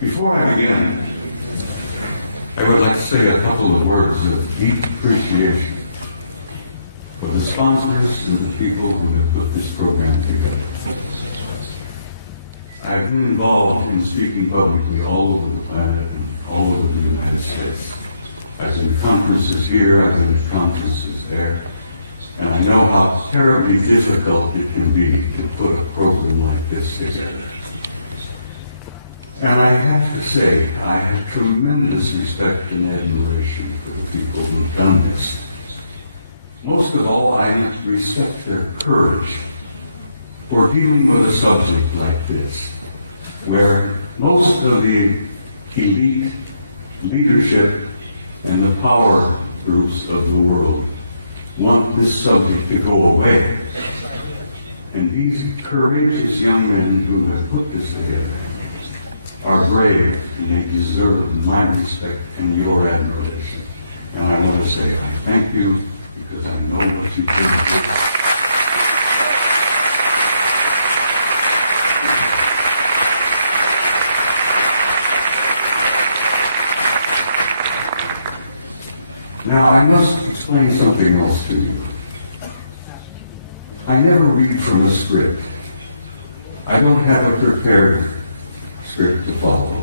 Before I begin, I would like to say a couple of words of deep appreciation for the sponsors and the people who have put this program together. I've been involved in speaking publicly all over the planet and all over the United States. I've been to conferences here, I've been to conferences there, and I know how terribly difficult it can be to put a program like this together. And I have to say, I have tremendous respect and admiration for the people who've done this. Most of all, I respect their courage for dealing with a subject like this, where most of the elite leadership and the power groups of the world want this subject to go away. And these courageous young men who have put this together are brave, and they deserve my respect and your admiration. And I want to say I thank you because I know what you did. Now, I must explain something else to you. I never read from a script. I don't have a prepared script to follow.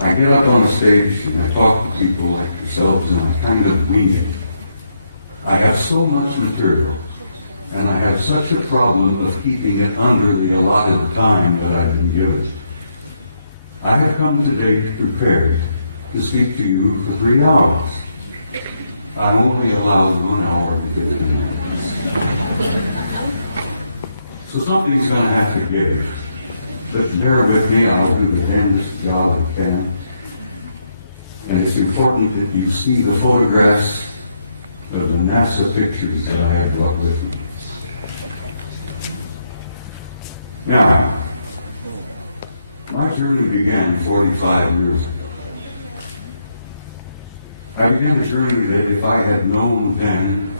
I get up on the stage and I talk to people like yourselves and I kind of wing it. I have so much material and I have such a problem of keeping it under the allotted time that I've been given. I have come today prepared to speak to you for 3 hours. I'm only allowed 1 hour to get it in. So something's going to have to give. But bear with me, I'll do the damnedest job I can. And it's important that you see the photographs of the NASA pictures that I have brought with me. Now, my journey began 45 years ago. I began a journey that if I had known then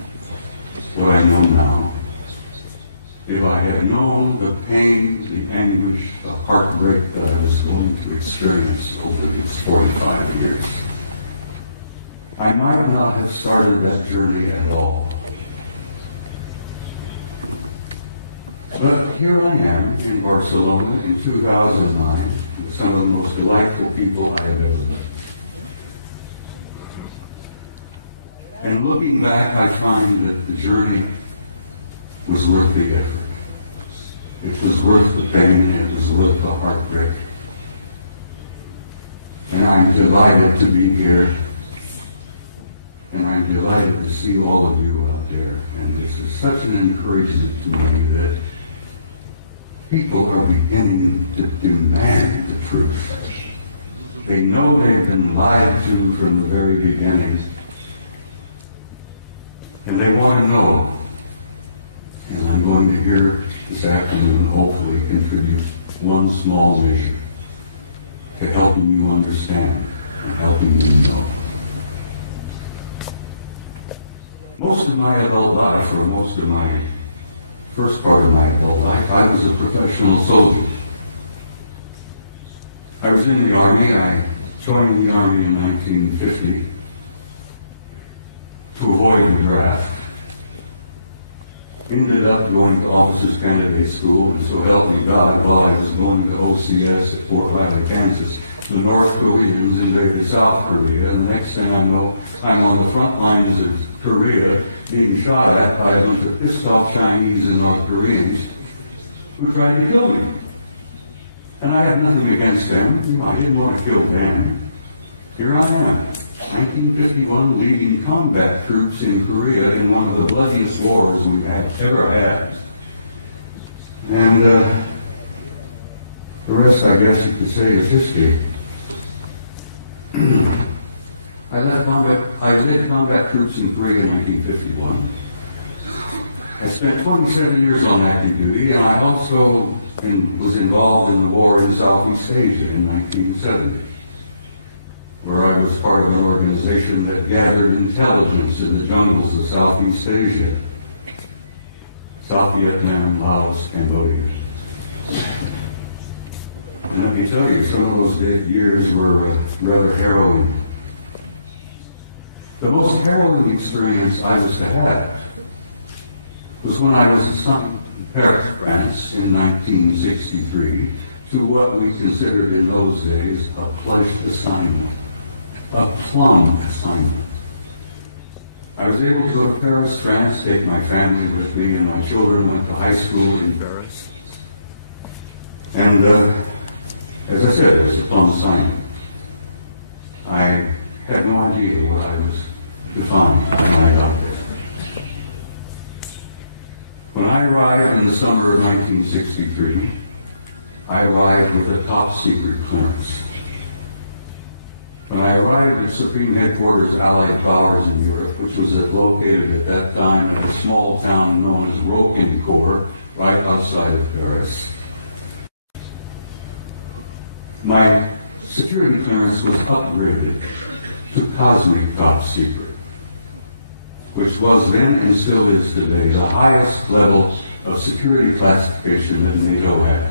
what I know now, if I had known the pain, the anguish, the heartbreak that I was going to experience over these 45 years, I might not have started that journey at all. But here I am in Barcelona in 2009 with some of the most delightful people I have ever met. And looking back, I find that the journey was worth the effort. It was worth the pain, it was worth the heartbreak. And I'm delighted to be here. And I'm delighted to see all of you out there. And this is such an encouragement to me that people are beginning to demand the truth. They know they've been lied to from the very beginning. And they want to know. And I'm going to hear this afternoon, hopefully, contribute one small measure to helping you understand and helping you know. Most of my adult life, or most of my first part of my adult life, I was a professional soldier. I was in the Army. I joined the Army in 1950 to avoid the draft. Ended up going to Officers Candidate School, and so help me God, while I was going to OCS at Fort Riley, Kansas, the North Koreans invaded South Korea, and the next thing I know, I'm on the front lines of Korea being shot at by a bunch of pissed-off Chinese and North Koreans who tried to kill me. And I have nothing against them. I didn't want to kill them. Here I am, 1951, leading combat troops in Korea in one of the bloodiest wars we have ever had. And the rest, I guess you could say, is history. I led combat troops in Korea in 1951. I spent 27 years on active duty, and I also was involved in the war in Southeast Asia in 1970, where I was part of an organization that gathered intelligence in the jungles of Southeast Asia, South Vietnam, Laos, Cambodia. And let me tell you, some of those years were rather harrowing. The most harrowing experience I was to have was when I was assigned to Paris, France in 1963 to what we considered in those days a pledged assignment, a plum assignment. I was able to go to Paris, France, take my family with me, and my children went to high school in Paris. And as I said, it was a plum assignment. I had no idea what I was to find when I got there. When I arrived in the summer of 1963, I arrived with a top secret clearance. When I arrived at Supreme Headquarters Allied Powers in Europe, which was located at that time at a small town known as Roquencourt, right outside of Paris, my security clearance was upgraded to cosmic top secret, which was then and still is today the highest level of security classification that NATO has.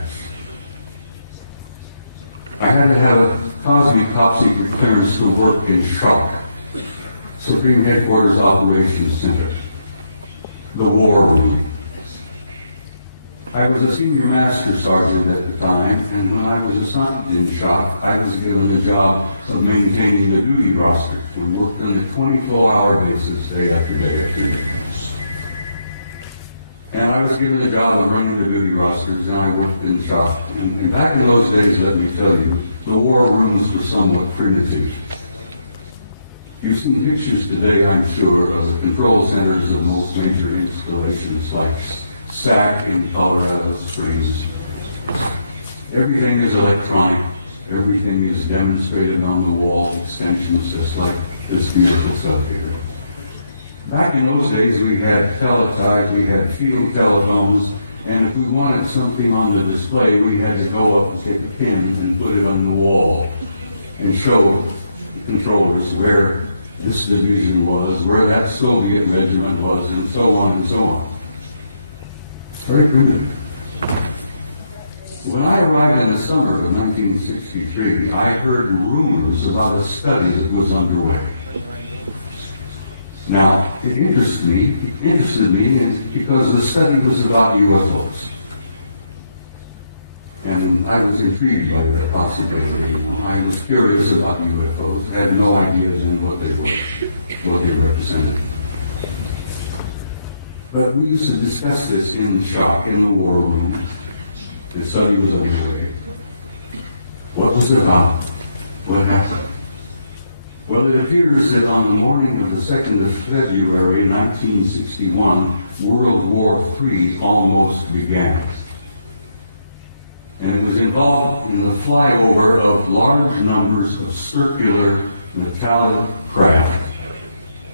I had to have a cosmic top secret clearance to work in SHOC, Supreme Headquarters Operations Center, the War Room. I was a senior master sergeant at the time, and when I was assigned in SHOC, I was given the job of maintaining the duty roster. We worked on a 24-hour basis, day after day after day. And I was given the job of running the duty rosters, and I worked in SHOC. And back in those days, let me tell you, the war rooms were somewhat primitive. You've seen pictures today, I'm sure, of the control centers of most major installations like SAC in Colorado Springs. Everything is electronic. Everything is demonstrated on the wall, extensions just like this beautiful stuff here. Back in those days, we had teletype, we had field telephones, and if we wanted something on the display, we had to go up and take a pin and put it on the wall and show the controllers where this division was, where that Soviet regiment was, and so on and so on. Very primitive. When I arrived in the summer of 1963, I heard rumors about a study that was underway. Now, it interested me because the study was about UFOs. And I was intrigued by the possibility. I was curious about UFOs. I had no idea then what they were, what they represented. But we used to discuss this in SHOC, in the war room. The study was underway. What was it about? What happened? Well, it appears that on the morning of the 2nd of February 1961, World War III almost began. And it was involved in the flyover of large numbers of circular metallic craft,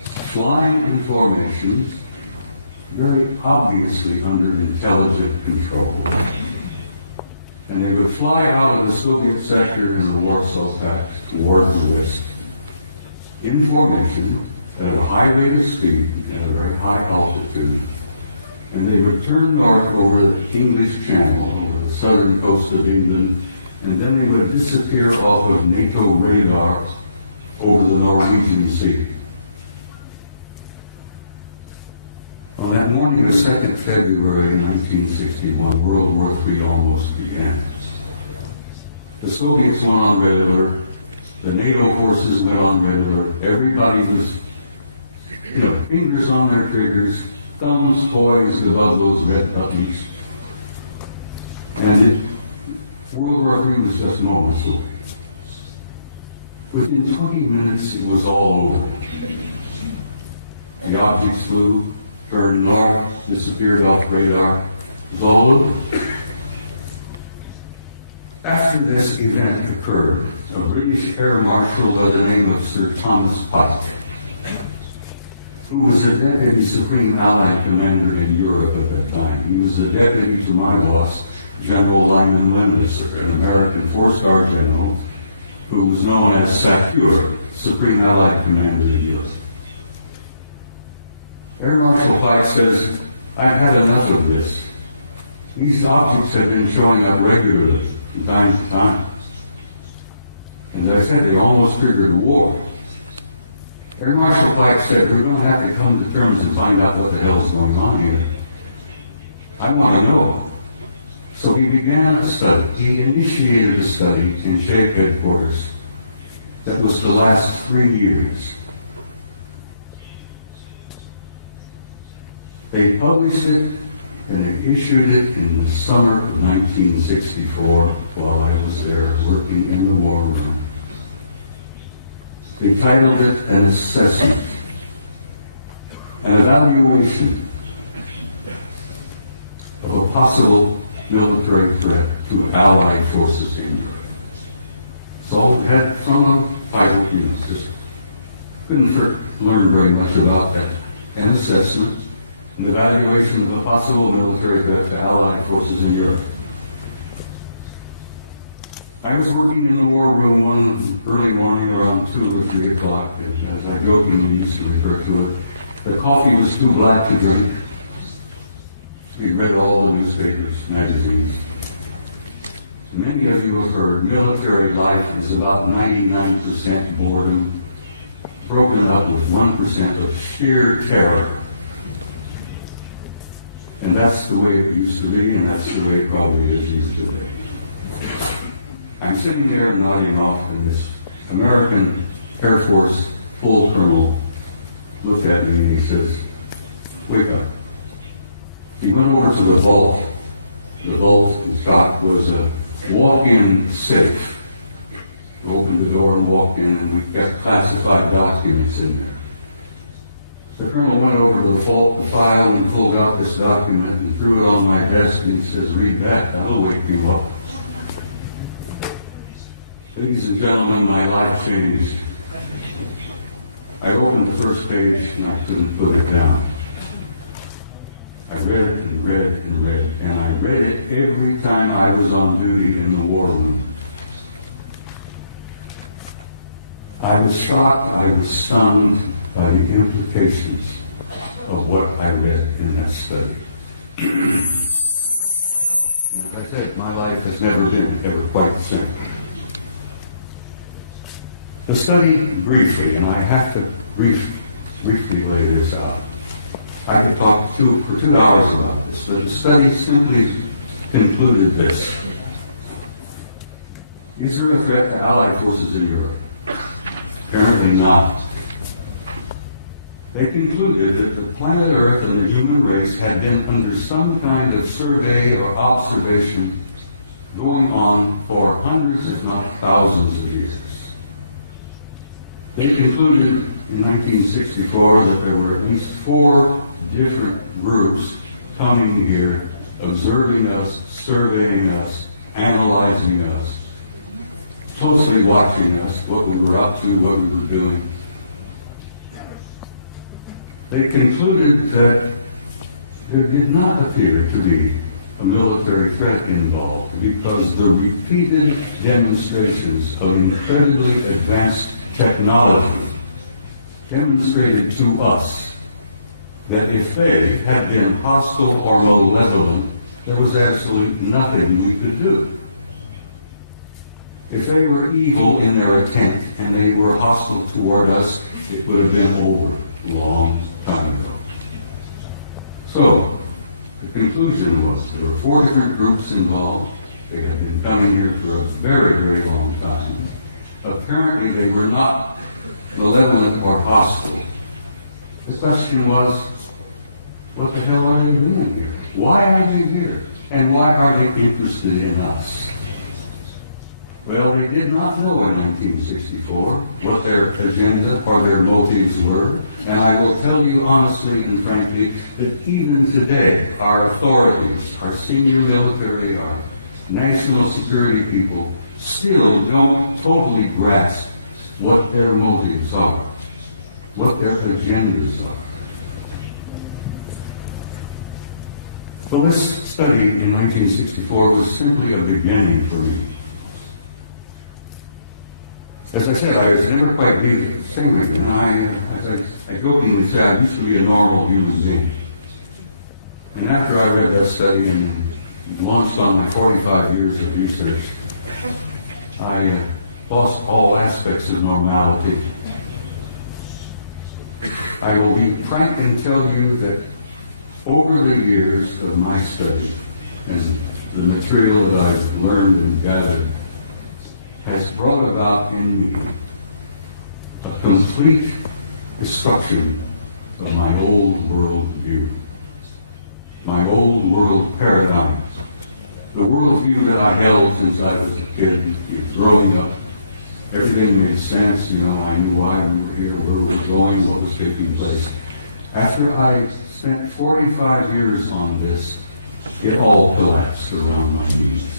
flying in formations, very obviously under intelligent control. And they would fly out of the Soviet sector in the Warsaw Pact toward the west, in formation at a high rate of speed and at a very high altitude. And they would turn north over the English Channel, over the southern coast of England, and then they would disappear off of NATO radar over the Norwegian Sea. On that morning of 2nd February 1961, World War III almost began. The Soviets went on red alert. The NATO forces went on red alert. Everybody was, fingers on their triggers, thumbs poised above those red buttons. And World War III was just moments away. Within 20 minutes, it was all over. The objects flew, turned north, disappeared off radar. It was all over. After this event occurred, a British Air Marshal by the name of Sir Thomas Pike, who was a Deputy Supreme Allied Commander in Europe at that time. He was the deputy to my boss, General Lyman Wendesser, an American four-star general who was known as SACEUR, Supreme Allied Commander in Europe. Air Marshal Pike says, "I've had enough of this. These objects have been showing up regularly from time to time. And as I said, they almost triggered a war." Air Marshal Pike said, "We're going to have to come to terms and find out what the hell's going on here. I want to know." So he began a study. He initiated a study in SHAPE headquarters that was to last 3 years. They published it and they issued it in the summer of 1964 while I was there working in the war room. They titled it An Assessment, an evaluation of a possible military threat to Allied forces in Europe. So it had from pilot units. Just couldn't learn very much about that. An assessment, an evaluation of a possible military threat to Allied forces in Europe. I was working in the war room one early morning around 2 or 3 o'clock, and as I jokingly used to refer to it, the coffee was too black to drink. We read all the newspapers, magazines. Many of you have heard military life is about 99% boredom, broken up with 1% of sheer terror. And that's the way it used to be, and that's the way it probably is used today. I'm sitting there nodding off, and this American Air Force full colonel looked at me and he says, "Wake up." He went over to the vault. The vault, the top, was a walk-in safe. Opened the door and walked in, and we've got classified documents in there. The colonel went over to the vault, the file, and pulled out this document and threw it on my desk, and he says, "Read that, that'll wake you up." Ladies and gentlemen, my life changed. I opened the first page and I couldn't put it down. I read and read and read, and I read it every time I was on duty in the war room. I was shocked, I was stunned by the implications of what I read in that study. As I said, my life has never been ever quite the same. The study, briefly, and I have to briefly lay this out. I could talk for 2 hours about this, but the study simply concluded this. Is there a threat to Allied forces in Europe? Apparently not. They concluded that the planet Earth and the human race had been under some kind of survey or observation going on for hundreds, if not thousands of years. They concluded in 1964 that there were at least 4 different groups coming here, observing us, surveying us, analyzing us, closely watching us, what we were up to, what we were doing. They concluded that there did not appear to be a military threat involved because the repeated demonstrations of incredibly advanced technology demonstrated to us that if they had been hostile or malevolent, there was absolutely nothing we could do. If they were evil in their intent and they were hostile toward us, it would have been over a long time ago. So, the conclusion was there were 4 different groups involved. They had been coming here for a very, very long time. Apparently they were not malevolent or hostile. The question was, what the hell are they doing here? Why are they here? And why are they interested in us? Well, they did not know in 1964 what their agenda or their motives were, and I will tell you honestly and frankly that even today our authorities, our senior military, our national security people still don't totally grasp what their motives are, what their agendas are. Well, this study in 1964 was simply a beginning for me. As I said, I was never quite really saying it, and I jokingly say I used to be a normal human being. And after I read that study and launched on my 45 years of research, I lost all aspects of normality. I will be frank and tell you that over the years of my study and the material that I've learned and gathered has brought about in me a complete destruction of my old world view, my old world paradigm, the world view that I held since I was a kid, growing up. Everything made sense, I knew why we were here, where we were going, what was taking place. After I spent 45 years on this, it all collapsed around my knees.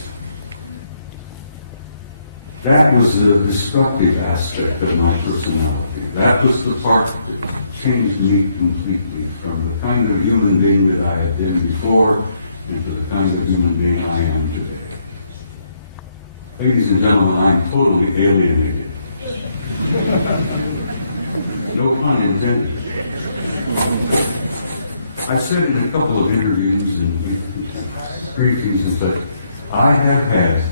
That was the destructive aspect of my personality. That was the part that changed me completely from the kind of human being that I had been before into the kind of human being I am today. Ladies and gentlemen, I am totally alienated. No pun intended. I said in a couple of interviews and briefings and such, I have had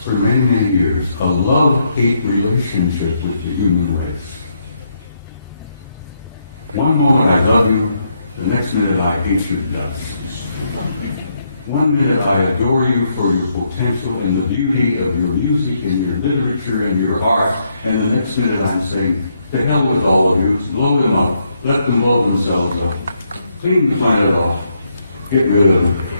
for many, many years a love-hate relationship with the human race. One moment I love you, the next minute I hate you to death. One minute I adore you for your potential and the beauty of your music and your literature and your art, and the next minute I'm saying, to hell with all of you, blow them up, let them blow themselves up, clean the planet off, get rid of them.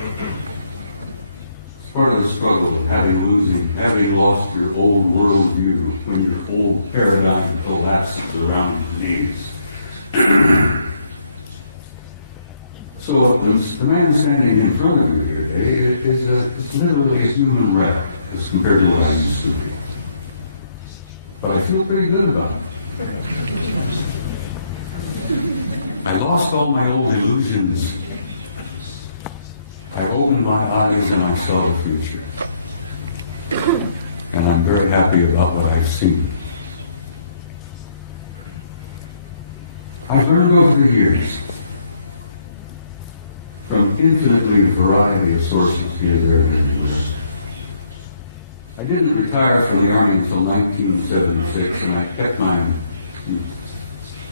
It's part of the struggle of having lost your old worldview when your old paradigm collapses around your knees. So the man standing in front of you here today is literally a human wreck as compared to what I used to be. But I feel pretty good about it. I lost all my old illusions. I opened my eyes and I saw the future. And I'm very happy about what I've seen. I've learned over the years from infinitely variety of sources here, there, and everywhere. I didn't retire from the Army until 1976, and I kept my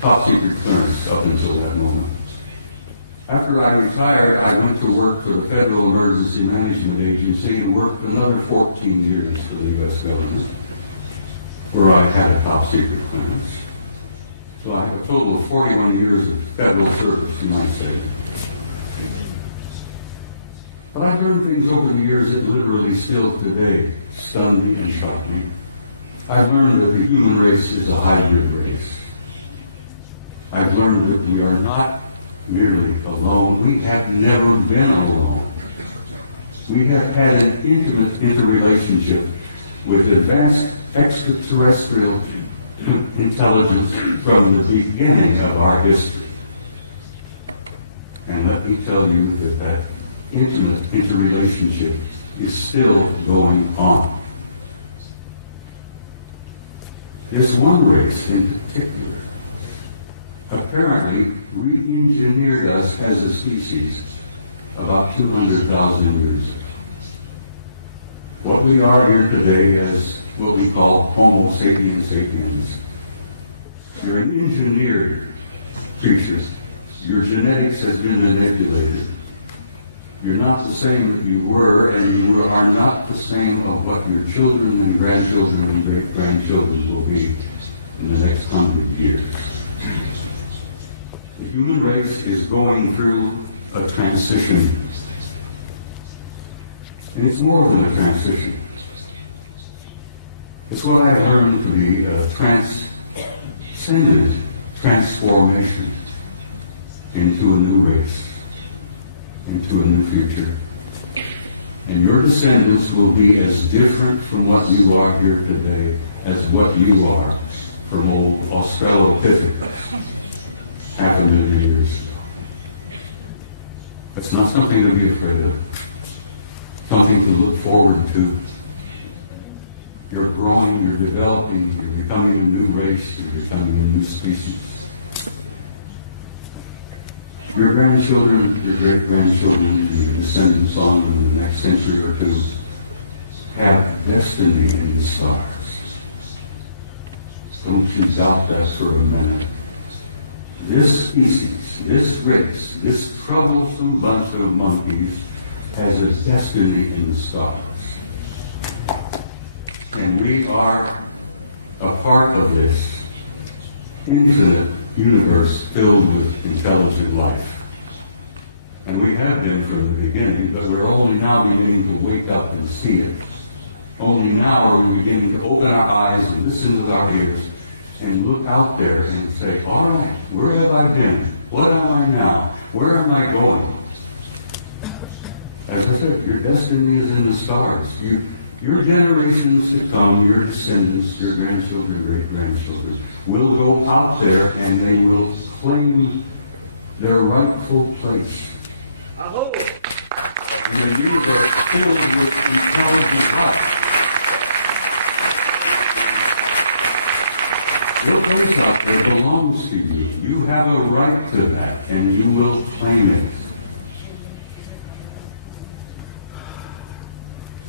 top secret clearance up until that moment. After I retired, I went to work for the Federal Emergency Management Agency and worked another 14 years for the U.S. government, where I had a top secret clearance. So I have a total of 41 years of federal service, you might say. But I've learned things over the years that literally still today stun me and shock me. I've learned that the human race is a hybrid race. I've learned that we are not merely alone. We have never been alone. We have had an intimate interrelationship with advanced extraterrestrial intelligence from the beginning of our history. And let me tell you that intimate interrelationship is still going on. This one race in particular apparently re-engineered us as a species about 200,000 years ago. What we are here today is what we call Homo sapiens sapiens. You're an engineered creature. Your genetics has been manipulated. You're not the same that you were, and you are not the same of what your children and grandchildren and great-grandchildren will be in the next 100 years. The human race is going through a transition. And it's more than a transition. It's what I have learned to be a transcendent transformation into a new race, into a new future. And your descendants will be as different from what you are here today as what you are from old Australopithecus 500,000 years ago. It's not something to be afraid of, something to look forward to. You're growing, you're developing, you're becoming a new race, you're becoming a new species. Your grandchildren, your great-grandchildren, your descendants on in the next century or two have destiny in the stars. Don't you doubt that for a minute. This species, this race, this troublesome bunch of monkeys has a destiny in the stars. And we are a part of this infinite universe filled with intelligent life. And we have been from the beginning, but we're only now beginning to wake up and see it. Only now are we beginning to open our eyes and listen with our ears and look out there and say, all right, where have I been? What am I now? Where am I going? As I said, your destiny is in the stars. Your generations to come, your descendants, your grandchildren, great-grandchildren, will go out there and they will claim their rightful place. Aho! And these are filled with intelligent life. Your place out there belongs to you. You have a right to that, and you will claim it.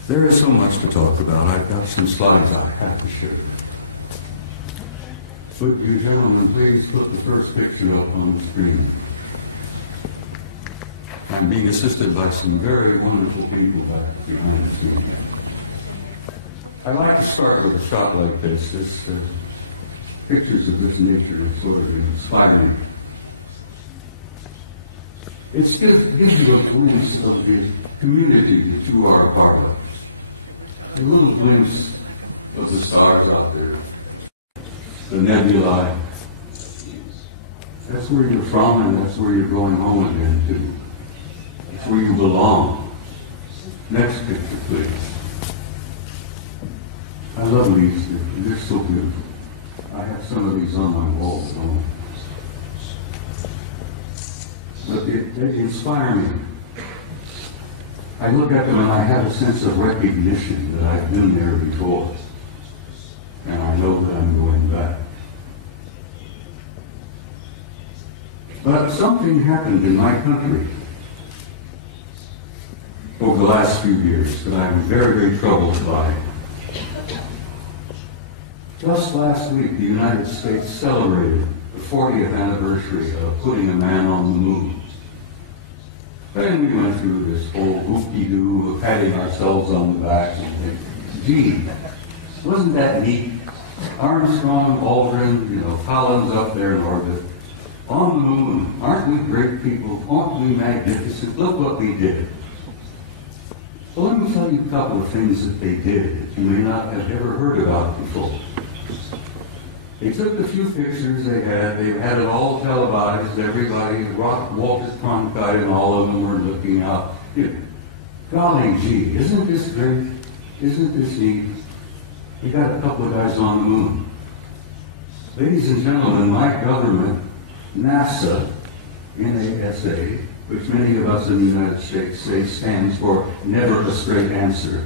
There is so much to talk about. I've got some slides I have to share. Would you gentlemen please put the first picture up on the screen? I'm being assisted by some very wonderful people back behind the screen. I'd like to start with a shot like this. Pictures of this nature are sort of inspiring. It gives you a glimpse of the community that you are a part of. A little glimpse of the stars out there, the nebulae. That's where you're from, and that's where you're going home again, too. That's where you belong. Next picture, please. I love these. They're so beautiful. I have some of these on my wall at home. But they inspire me. I look at them and I have a sense of recognition that I've been there before. And I know that I'm going back. But something happened in my country over the last few years that I'm very, very troubled by. Just last week, the United States celebrated the 40th anniversary of putting a man on the moon. Then we went through this whole whoop-de-doo of patting ourselves on the back and thinking, gee, wasn't that neat? Armstrong, Aldrin, Collins up there in orbit. On the moon, aren't we great people? Aren't we magnificent? Look what we did. Well, let me tell you a couple of things that they did that you may not have ever heard about before. They took the few pictures they had it all televised, everybody, Walter Cronkite and all of them were looking out. Golly gee, isn't this great? Isn't this neat? We got a couple of guys on the moon. Ladies and gentlemen, my government, NASA, NASA, which many of us in the United States say stands for never a straight answer,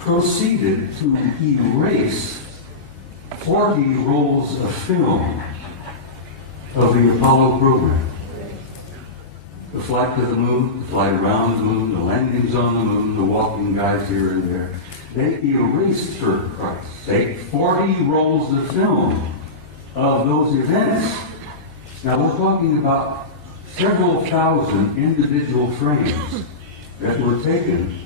proceeded to erase 40 rolls of film of the Apollo program. The flight to the moon, the flight around the moon, the landings on the moon, the walking guys here and there. They erased, for Christ's sake, 40 rolls of film of those events. Now we're talking about several thousand individual frames that were taken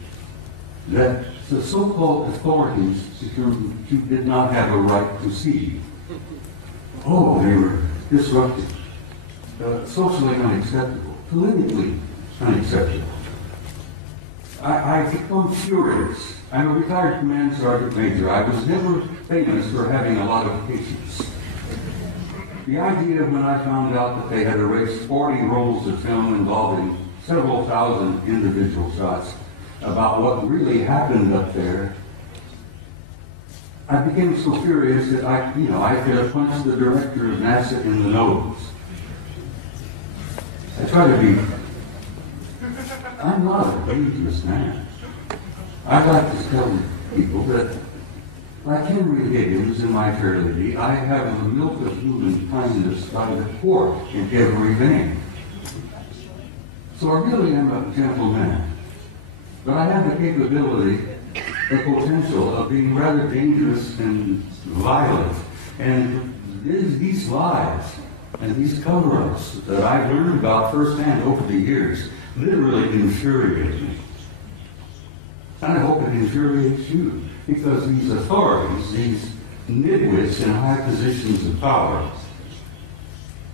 that the so-called authorities determined you did not have a right to see. Oh, they were disruptive, socially unacceptable, politically unacceptable. I become furious. I'm a retired command sergeant major. I was never famous for having a lot of patience. The idea when I found out that they had erased 40 rolls of film involving several thousand individual shots about what really happened up there, I became so furious that I could have punched the director of NASA in the nose. I try to be. I'm not a dangerous man. I like to tell people that, like Henry Higgins in My Fair Lady, I have the milk of human kindness by the quart in every vein. So I really am a gentle man. But I have the capability, the potential of being rather dangerous and violent. And these lies and these cover-ups that I've learned about firsthand over the years literally infuriate me. And I hope it infuriates you, because these authorities, these nitwits in high positions of power,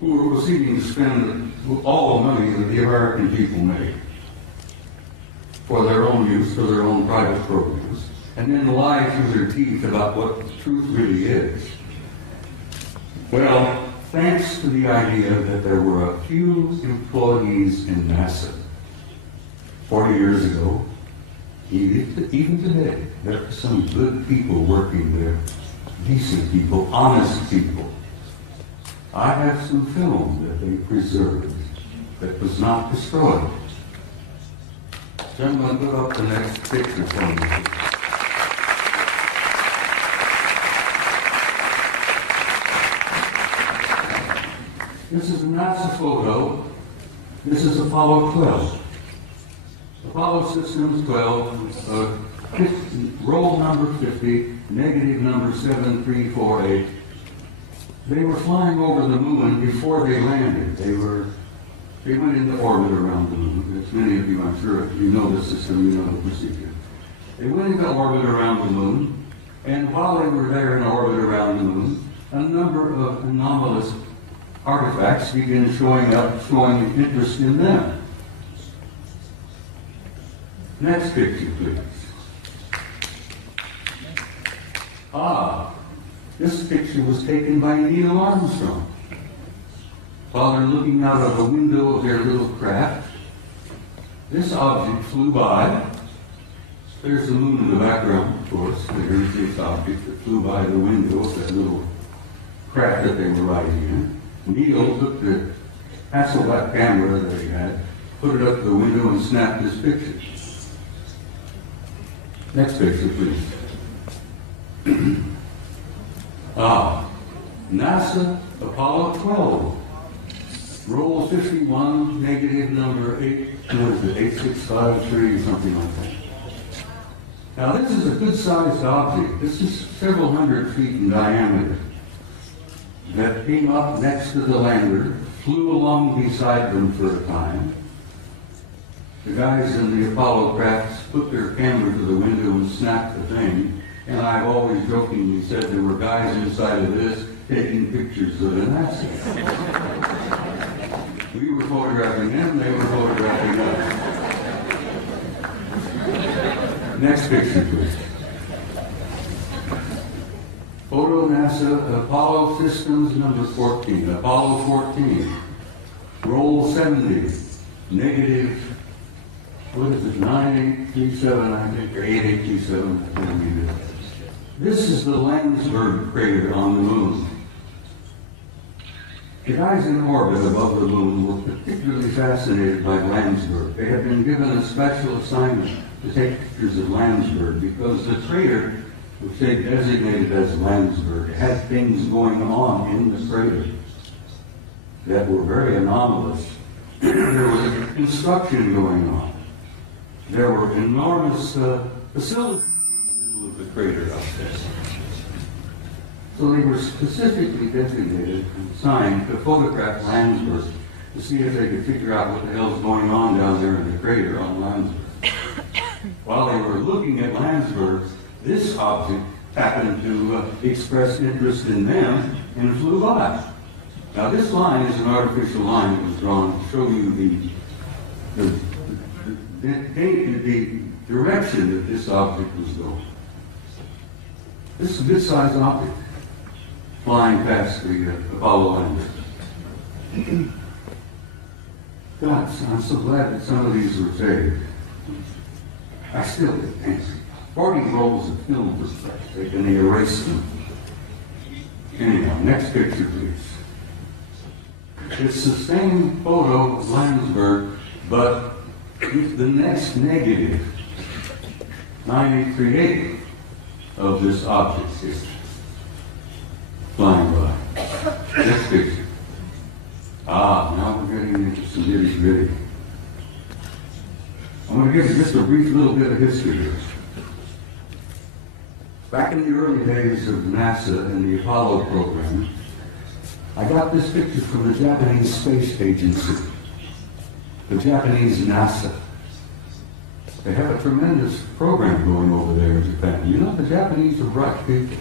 who are proceeding to spend all the money that the American people make for their own use, for their own private programs, and then lie through their teeth about what the truth really is. Well, thanks to the idea that there were a few employees in NASA 40 years ago, even today, there are some good people working there, decent people, honest people. I have some film that they preserved that was not destroyed. So I'm going to put up the next picture for you. This is a NASA photo. This is Apollo 12. Apollo Systems 12, roll number 50, negative number 7348. They were flying over the moon before they landed. They went into orbit around the moon. As many of you, I'm sure, if you know the system, you know the procedure. They went into orbit around the moon, and while they were there in orbit around the moon, a number of anomalous artifacts began showing up, showing interest in them. Next picture, please. This picture was taken by Neil Armstrong. While they're looking out of the window of their little craft, this object flew by. There's the moon in the background, of course. There's this object that flew by the window of that little craft that they were riding in. Neil took the Hasselblad camera that he had, put it up to the window, and snapped this picture. Next picture, please. NASA Apollo 12. Roll 51, negative number 8653, something like that. Now this is a good-sized object. This is several hundred feet in diameter. That came up next to the lander, flew along beside them for a time. The guys in the Apollo crafts put their camera to the window and snapped the thing. And I've always jokingly said there were guys inside of this taking pictures of the NASA. We were photographing them, they were photographing us. Next picture, please. Photo NASA, Apollo Systems number 14, Apollo 14. Roll 70, negative, what is it, 9837, I think, or 8827. This is the Landsberg crater on the moon. The guys in orbit above the moon were particularly fascinated by Landsberg. They had been given a special assignment to take pictures of Landsberg because the crater, which they designated as Landsberg, had things going on in the crater that were very anomalous. There was construction going on. There were enormous facilities of the crater up there. So they were specifically designated and assigned to photograph Landsberg to see if they could figure out what the hell's going on down there in the crater on Landsberg. While they were looking at Landsberg, this object happened to express interest in them and flew by. Now this line is an artificial line that was drawn to show you the direction that this object was going. This is a good-sized object flying past the Apollo lander. God, I'm so glad that some of these were saved. I still get angry. 40 rolls of film was taken and they erased them. Anyhow, next picture, please. It's the same photo of Landsberg, but the next negative, 938 of this object is flying by. Next picture. Now we're getting into some nitty-gritty. I'm going to give you just a brief little bit of history here. Back in the early days of NASA and the Apollo program, I got this picture from the Japanese Space Agency, the Japanese NASA. They have a tremendous program going over there in Japan. You know, the Japanese are bright people.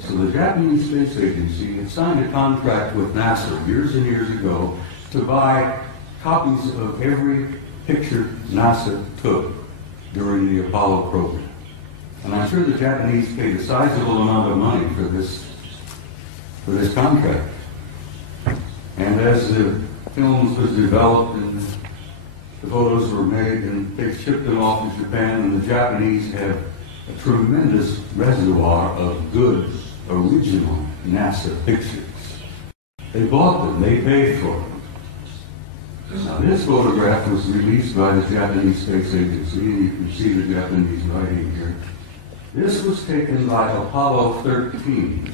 So the Japanese Space Agency had signed a contract with NASA years and years ago to buy copies of every picture NASA took during the Apollo program. And I'm sure the Japanese paid a sizable amount of money for this contract. And as the films was developed and the photos were made and they shipped them off to Japan, and the Japanese have a tremendous reservoir of good original NASA pictures. They bought them, they paid for them. Now this photograph was released by the Japanese Space Agency, and you can see the Japanese writing here. This was taken by Apollo 13.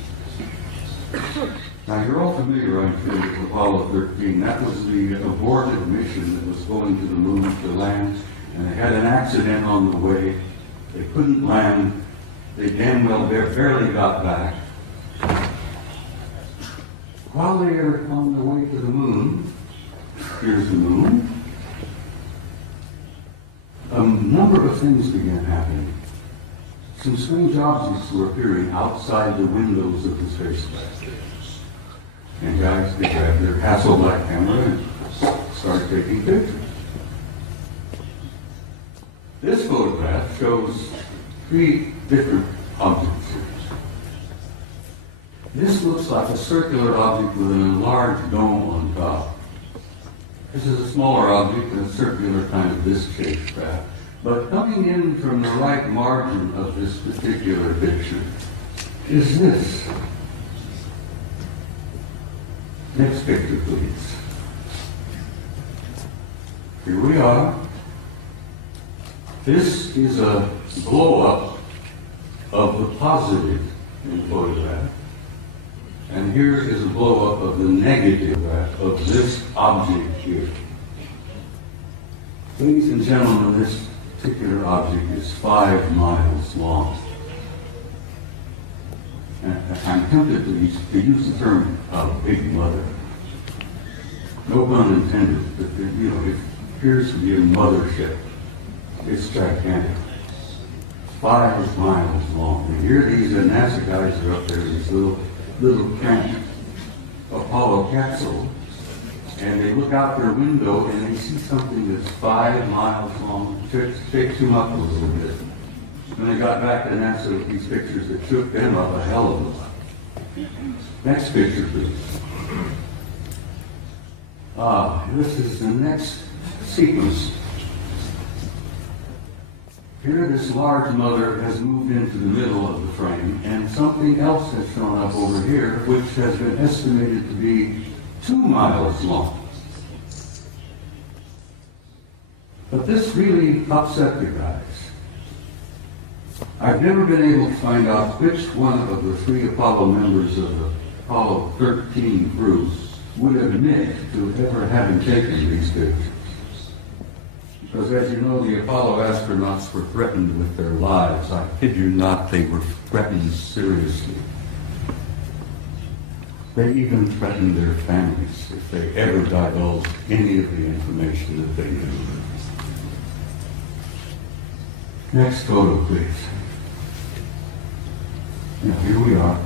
Now you're all familiar, I'm sure, with Apollo 13. That was the aborted mission that was going to the moon to land, and they had an accident on the way. They couldn't land. They damn well barely got back. While they are on their way to the moon, here's the moon, a number of things began happening. Some strange objects were appearing outside the windows of the spacecraft. And guys, they grabbed their Hasselblad camera and started taking pictures. This photograph shows 3 different objects. This looks like a circular object with an enlarged dome on top. This is a smaller object, a circular kind of disc-shaped craft. But coming in from the right margin of this particular picture is this. Next picture, please. Here we are. This is a blow-up of the positive in the photograph. And here is a blow-up of the negative of this object here. Ladies and gentlemen, this particular object is 5 miles long. And I'm tempted to use the term big mother. No pun intended, but it appears to be a mothership. It's gigantic. 5 miles long. And here these NASA guys are up there, these little camp Apollo capsule, and they look out their window and they see something that's 5 miles long. Shakes them up a little bit. When they got back to NASA with these pictures, that shook them up a hell of a lot. Next picture, please. This is the next sequence. Here, this large mother has moved into the middle of the frame, and something else has shown up over here, which has been estimated to be 2 miles long. But this really upset the guys. I've never been able to find out which one of the 3 Apollo members of the Apollo 13 crew would admit to ever having taken these pictures. Because as you know, the Apollo astronauts were threatened with their lives. I kid you not, they were threatened seriously. They even threatened their families if they ever divulged any of the information that they knew. Next photo, please. Now, here we are.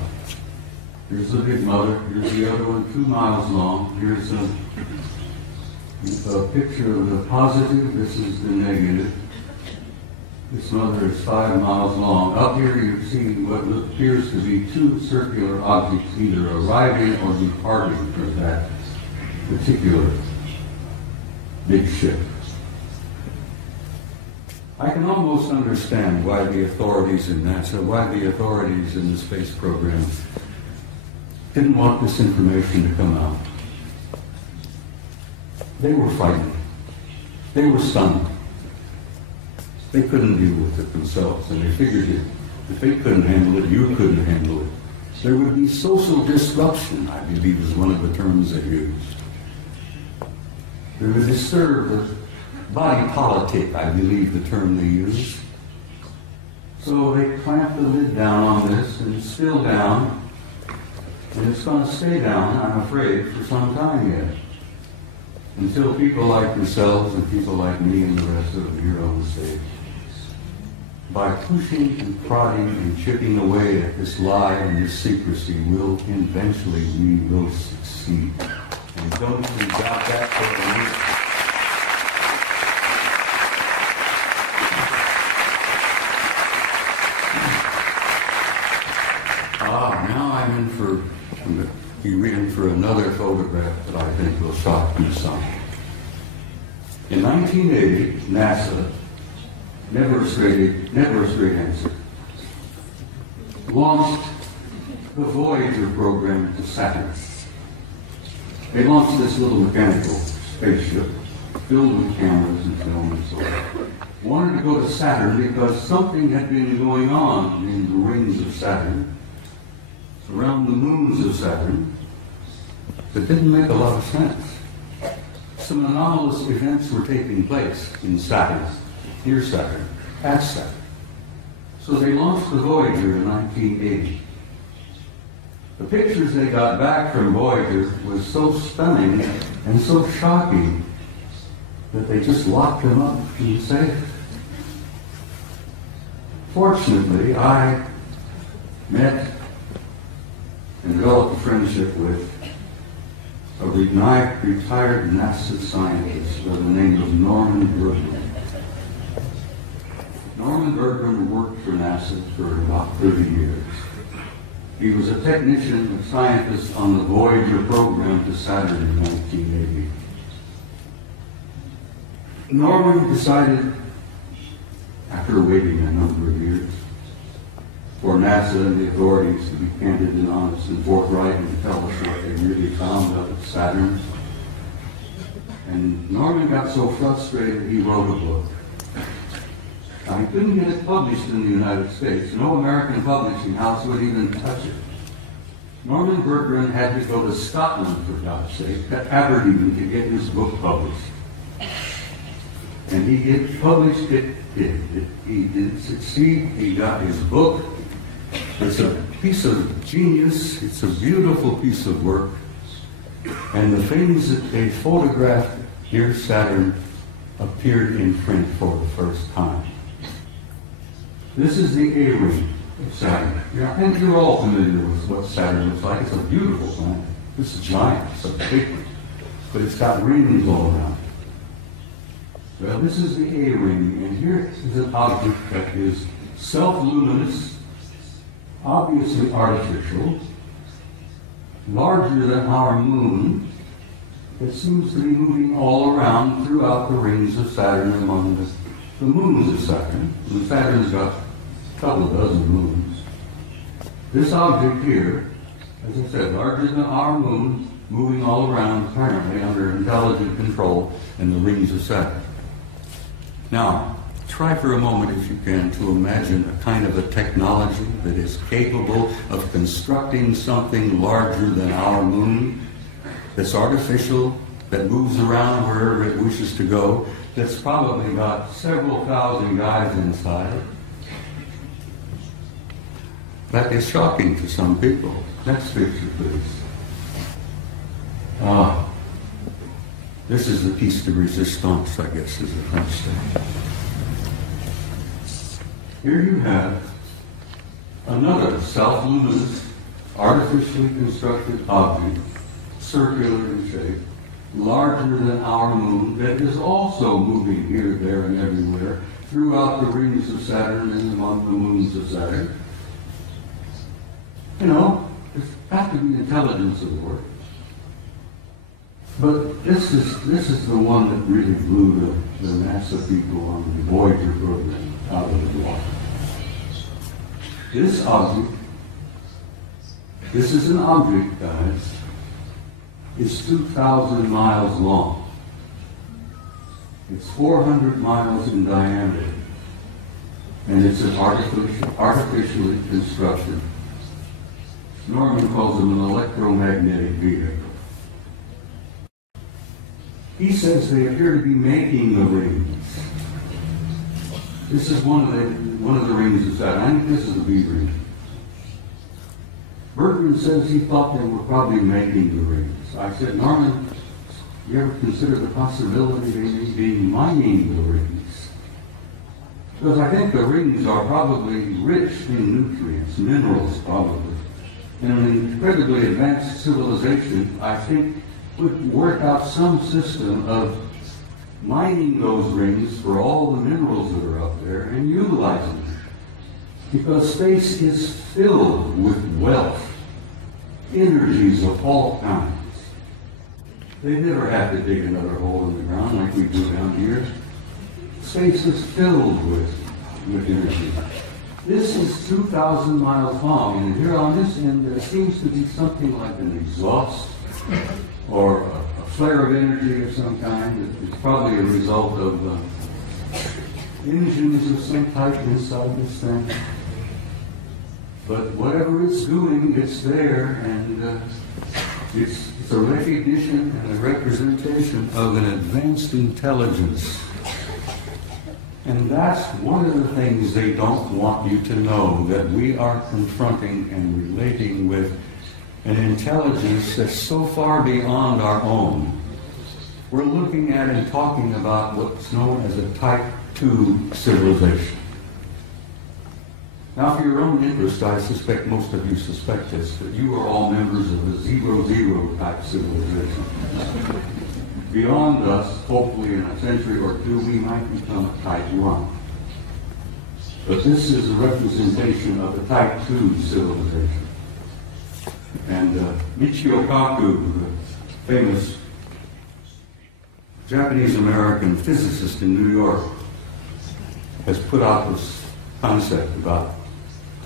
Here's the big mother. Here's the other one, 2 miles long. Here's a picture of the positive. This is the negative. This mother is 5 miles long. Up here you see what appears to be two circular objects either arriving or departing from that particular big ship. I can almost understand why the authorities in NASA, why the authorities in the space program didn't want this information to come out. They were frightened. They were stunned. They couldn't deal with it themselves, and they figured if they couldn't handle it, you couldn't handle it. There would be social disruption, I believe is one of the terms they used. They would disturb the body politic, I believe the term they used. So they clamped the lid down on this, and it's still down, and it's going to stay down, I'm afraid, for some time yet. Until people like yourselves and people like me and the rest of them here on the stage, by pushing and prodding and chipping away at this lie and this secrecy, we will succeed. And don't you doubt that for a minute. Now I'm in for another photograph that I think will shock you some. In 1980, NASA, never a straight answer, launched the Voyager program to Saturn. They launched this little mechanical spaceship filled with cameras and film and so on. Wanted to go to Saturn because something had been going on in the rings of Saturn, around the moons of Saturn, that didn't make a lot of sense. Some anomalous events were taking place in Saturn, near Saturn, at Saturn. So they launched the Voyager in 1980. The pictures they got back from Voyager was so stunning and so shocking that they just locked them up in the safe. Fortunately, I met and developed a friendship with a retired NASA scientist by the name of Norman Bergman. Norman Bergman worked for NASA for about 30 years. He was a technician, a scientist on the Voyager program to Saturn in 1980. Norman decided, after waiting a number of years, for NASA and the authorities to be candid and honest and forthright and tell us what they really found up at Saturn. And Norman got so frustrated he wrote a book. Now, he couldn't get it published in the United States. No American publishing house would even touch it. Norman Bergman had to go to Scotland, for God's sake, to Aberdeen to get his book published. And he did publish it. He did succeed. He got his book. It's a piece of genius. It's a beautiful piece of work. And the things that they photographed near Saturn appeared in print for the first time. This is the A-ring of Saturn. I think you're all familiar with what Saturn looks like. It's a beautiful planet. It's giant. It's a big one. But it's got rings all around. Well, this is the A-ring, and here is an object that is self-luminous, obviously artificial, larger than our moon, that seems to be moving all around throughout the rings of Saturn among the moons of Saturn. And Saturn's got a couple dozen moons. This object here, as I said, larger than our moon, moving all around apparently under intelligent control in the rings of Saturn. Now, try for a moment, if you can, to imagine a kind of a technology that is capable of constructing something larger than our moon, that's artificial, that moves around wherever it wishes to go, that's probably got several thousand guys inside. That is shocking to some people. Next picture, please. This is the piece de resistance, I guess, is the French thing. Here you have another self-luminous, artificially constructed object, circular in shape, larger than our moon, that is also moving here, there, and everywhere throughout the rings of Saturn and among the moons of Saturn. You know, there's got to be intelligence aboard. But this is the one that really blew the NASA people on the Voyager program out of the water. This object, this is an object, guys, is 2,000 miles long. It's 400 miles in diameter. And it's an artificially constructed, Norman calls them an electromagnetic vehicle. He says they appear to be making the rings. This is one of the rings of Saturn. I think this is the B ring. Bergman says he thought they were probably making the rings. I said, Norman, you ever consider the possibility they may be mining the rings? Because I think the rings are probably rich in nutrients, minerals probably. And an incredibly advanced civilization, I think, would work out some system of mining those rings for all the minerals that are up there and utilizing them. Because space is filled with wealth, energies of all kinds. They never have to dig another hole in the ground like we do down here. Space is filled with energy. This is 2,000 miles long, and here on this end there seems to be something like an exhaust or a flare of energy of some kind. It's probably a result of engines of some type inside this thing. But whatever it's doing, it's there, and it's a recognition and a representation of an advanced intelligence. And that's one of the things they don't want you to know, that we are confronting and relating with an intelligence that's so far beyond our own. We're looking at and talking about what's known as a Type 2 civilization. Now, for your own interest, I suspect most of you suspect this, that you are all members of a 0-0 type civilization. Beyond us, hopefully in a century or two, we might become a Type 1. But this is a representation of a Type 2 civilization. And Michio Kaku, the famous Japanese-American physicist in New York, has put out this concept about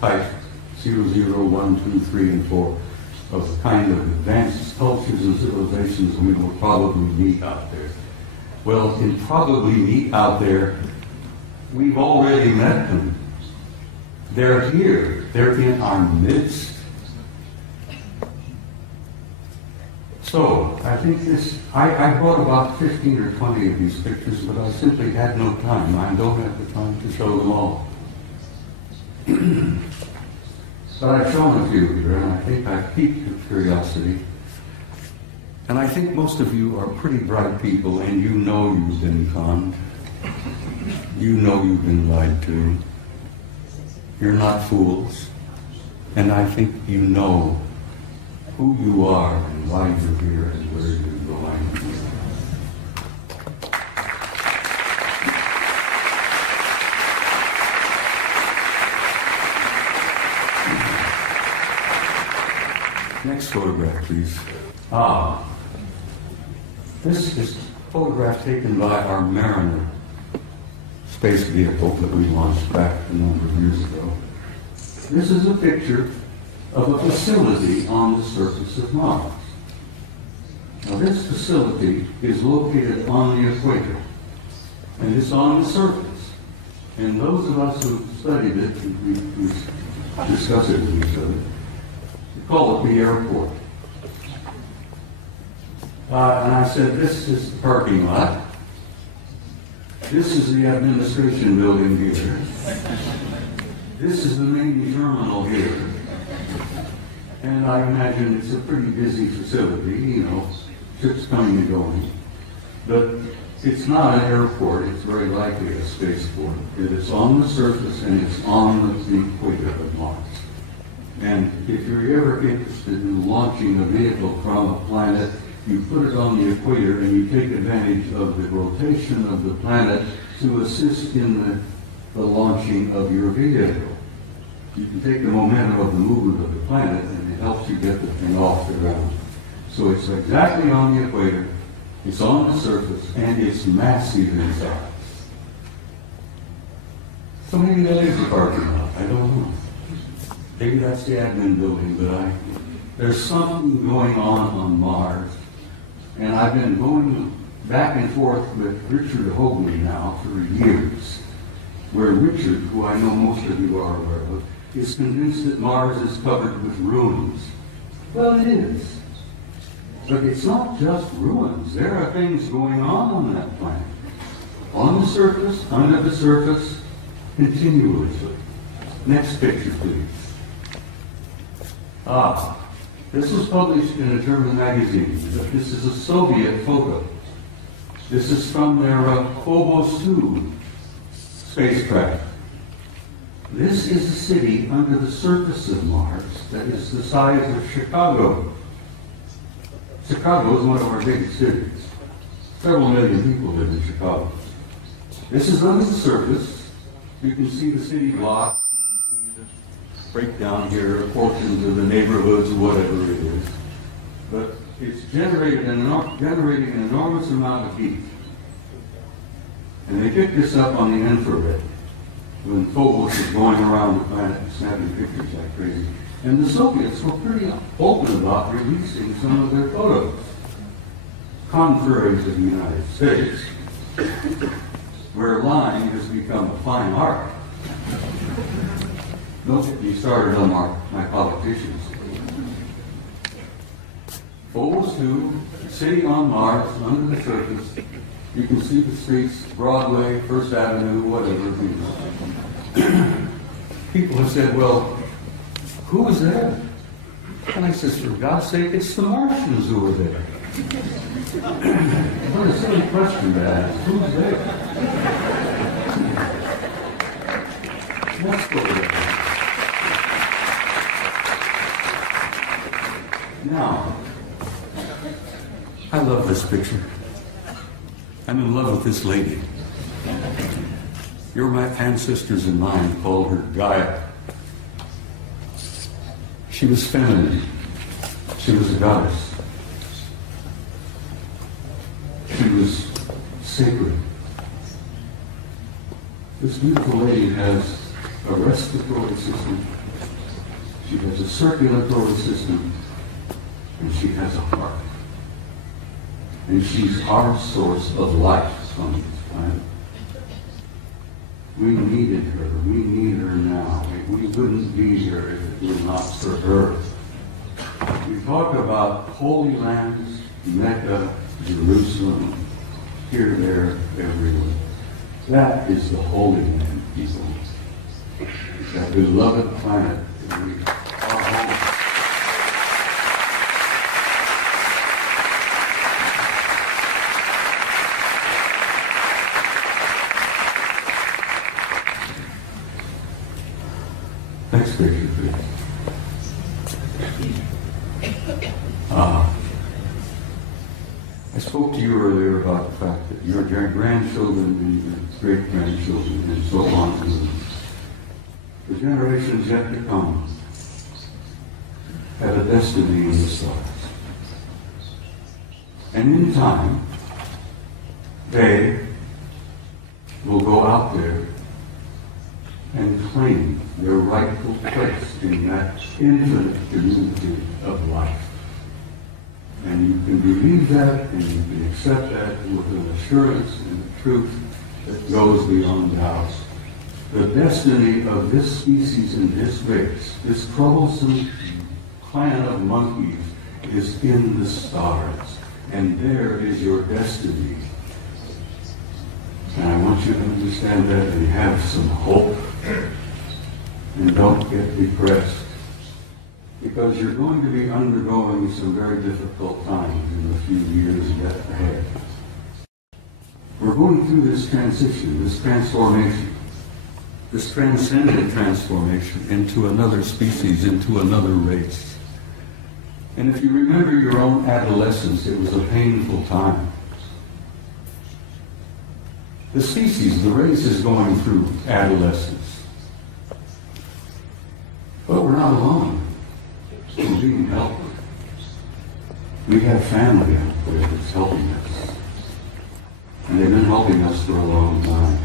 Type 0, 1, 2, 3, and 4 of the kind of advanced cultures and civilizations we will probably meet out there. Well, in probably meet out there, we've already met them. They're here. They're in our midst. So, I think I brought about 15 or 20 of these pictures, but I simply had no time. I don't have the time to show them all. But I've shown a few here, and I think I've piqued your curiosity. And I think most of you are pretty bright people, and you know you've been conned. You know you've been lied to. You're not fools. And I think you know who you are and why you're here and where you're going. Next photograph, please. This is a photograph taken by our Mariner space vehicle that we launched back a number of years ago. This is a picture of a facility on the surface of Mars. Now, this facility is located on the equator, and it's on the surface. And those of us who studied it, we discuss it with each other, we call it the airport. And I said, this is the parking lot. This is the administration building here. This is the main terminal here. And I imagine it's a pretty busy facility, you know, ships coming and going. But it's not an airport, it's very likely a spaceport. It is on the surface and it's on the equator of Mars. And if you're ever interested in launching a vehicle from a planet, you put it on the equator and you take advantage of the rotation of the planet to assist in the the launching of your vehicle. You can take the momentum of the movement of the planet, and it helps you get the thing off the ground. So it's exactly on the equator, it's on the surface, and it's massive in size. So maybe that is a parking lot, I don't know. Maybe that's the admin building, but there's something going on Mars. And I've been going back and forth with Richard Hoagland now for years, where Richard, who I know most of you are aware of, is convinced that Mars is covered with ruins. Well, it is. But it's not just ruins. There are things going on that planet. On the surface, under the surface, continuously. Next picture, please. This was published in a German magazine. This is a Soviet photo. This is from their Phobos 2 spacecraft. This is a city under the surface of Mars that is the size of Chicago. Chicago is one of our biggest cities. Several million people live in Chicago. This is under the surface. You can see the city block. Breakdown here, portions of the neighborhoods, whatever it is. But it's generating an enormous amount of heat. And they picked this up on the infrared when Phobos was going around the planet and snapping pictures like crazy. And the Soviets were pretty open about releasing some of their photos. Contrary to the United States, where lying has become a fine art. Don't get me started on my politicians. Phobos 2, city on Mars, under the surface. You can see the streets, Broadway, First Avenue, whatever. People have said, well, who was there? And I said, for God's sake, it's the Martians who were there. What a silly question to ask. Who's there? Let's go there. Now, I love this picture. I'm in love with this lady. Your ancestors and mine called her Gaia. She was feminine. She was a goddess. She was sacred. This beautiful lady has a respiratory system. She has a circulatory system. And she has a heart. And she's our source of life on this planet. We needed her. We need her now. We wouldn't be here if it were not for her. We talk about holy lands, Mecca, Jerusalem, here, there, everywhere. That is the Holy Land, people. That beloved planet that we are home. Next picture, please. I spoke to you earlier about the fact that your grandchildren and your great-grandchildren and so on, the generations yet to come, have a destiny in the stars. And in time, they will go out there and claim their rightful place in that infinite community of life. And you can believe that, and you can accept that with an assurance and a truth that goes beyond doubt. The destiny of this species and this race, this troublesome clan of monkeys, is in the stars. And there is your destiny. And I want you to understand that and have some hope. And don't get depressed. Because you're going to be undergoing some very difficult times in the few years yet ahead. We're going through this transition, this transformation, this transcendent transformation into another species, into another race. And if you remember your own adolescence, it was a painful time. The species, the race is going through adolescence. But we're not alone. We're being helped. We have family out there that's helping us. And they've been helping us for a long time.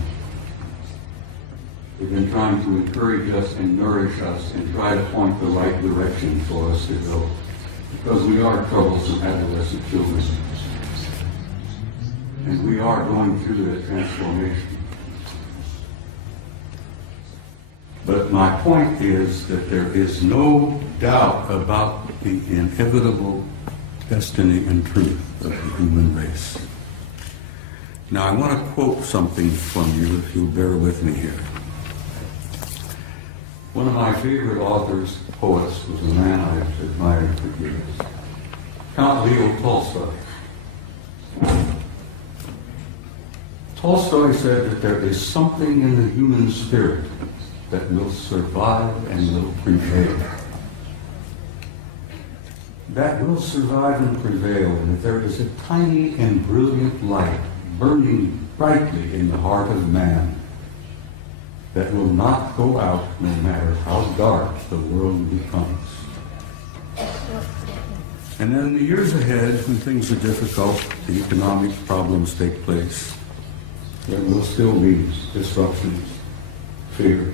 They've been trying to encourage us and nourish us and try to point the right direction for us to go. Because we are troublesome adolescent children. And we are going through that transformation. But my point is that there is no doubt about the inevitable destiny and truth of the human race. Now, I want to quote something from you, if you'll bear with me here. One of my favorite authors, poets, was a man I've admired for years, Count Leo Tolstoy. Tolstoy said that there is something in the human spirit that will survive and will prevail. That will survive and prevail, and that there is a tiny and brilliant light burning brightly in the heart of man that will not go out no matter how dark the world becomes. And then in the years ahead, when things are difficult, the economic problems take place, there will still be disruptions, fear.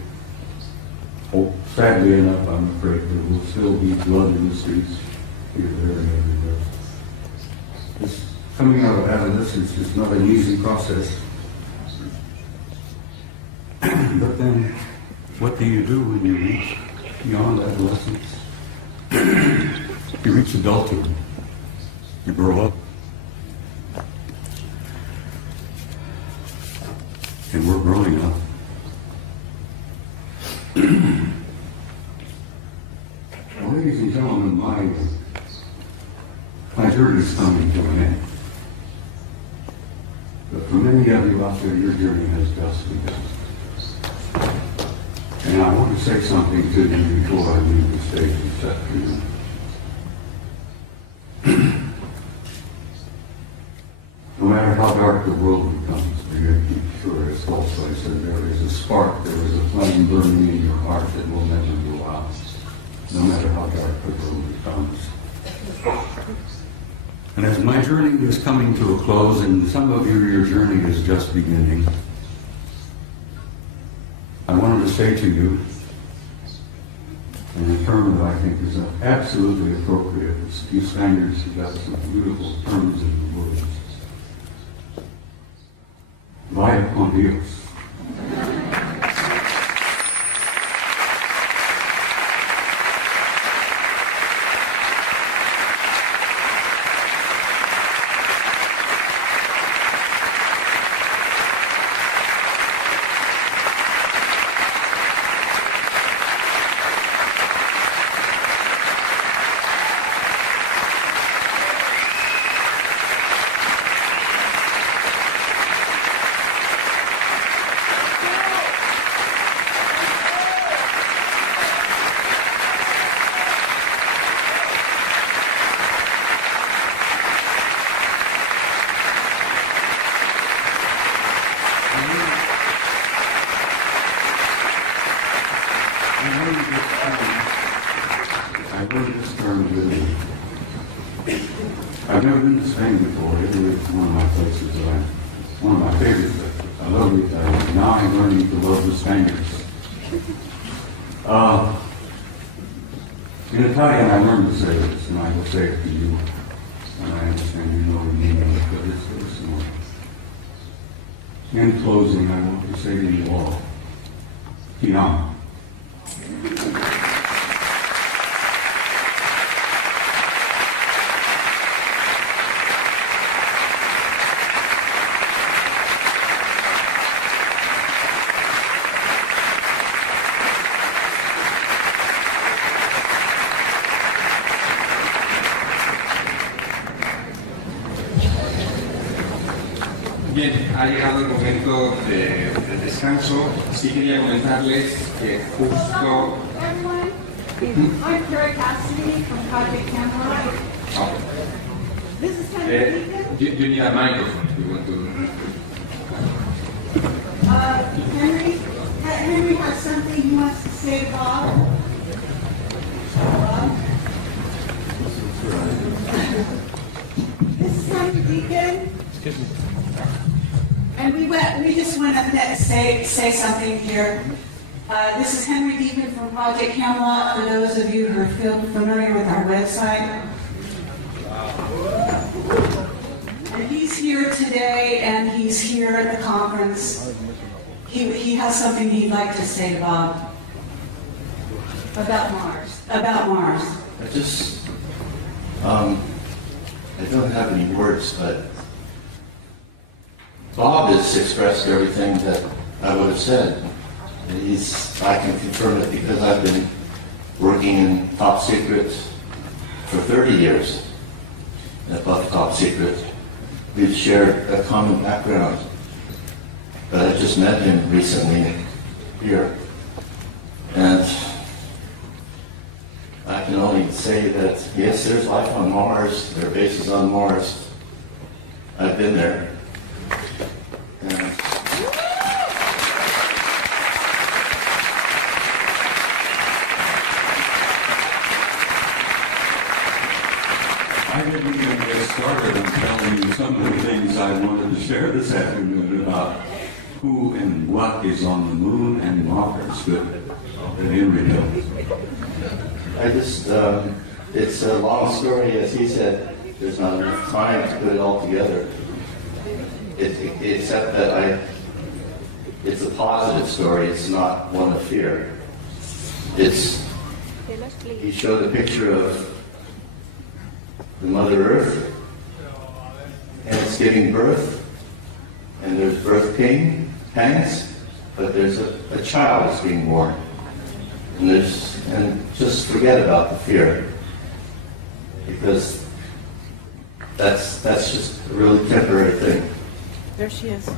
Oh, sadly enough, I'm afraid there will still be blood in the streets here, there, and everywhere. This coming out of adolescence is not an easy process. But then, what do you do when you reach beyond adolescence? You reach adulthood. You grow up. And we're growing up. Well, ladies and gentlemen, my journey is coming to an end. But for many of you out there, your journey has just begun. And I want to say something to you before I leave the stage this afternoon. No matter how dark the world becomes, we have to be sure, as Tolstoy said, there is a spark, there is a flame burning in your heart that will never go out, no matter how dark the world becomes. And as my journey is coming to a close, and some of you, your journey is just beginning, I wanted to say to you, in a term that I think is absolutely appropriate, you Spaniards have got some beautiful terms in the words. Vaya con Dios. I've never been to Spain before. Italy is one of my places one of my favorite places. I love it. Now I'm learning to love the Spaniards. In Italian, I learned to say this, and I will say it to you. And I understand you know the meaning of it, but it's very similar. In closing, I want to say to you all, tinham. Bien, ha llegado el momento del descanso. Sí quería comentarles que justo... I'm Carrie Cassidy from Project Camera. You need a microphone if you want to... Henry has something he wants to say to Bob. Bob? This is Henry Deacon. Excuse me. And we just went up to say something here. This is Henry Deacon from Project Camelot, for those of you who are familiar with our website. And he's here today, and he's here at the conference. He has something he'd like to say to Bob about Mars. About Mars. I don't have any words, but Bob has expressed everything that I would have said. I can confirm it because I've been working in top secret for 30 years. And above top secret, we've shared a common background. But I just met him recently here. And I can only say that, yes, there's life on Mars. There are bases on Mars. I've been there. And I didn't even get started on telling you some of the things I wanted to share this afternoon about who and what is on the moon and Mars that Henry knows. It's a long story, as he said. There's not enough time to put it all together. Except that it's a positive story. It's not one of fear. He showed a picture of the Mother Earth, and it's giving birth, and there's birth pangs, but there's a child that's being born. And just forget about the fear, because that's just a really temporary thing. There she is.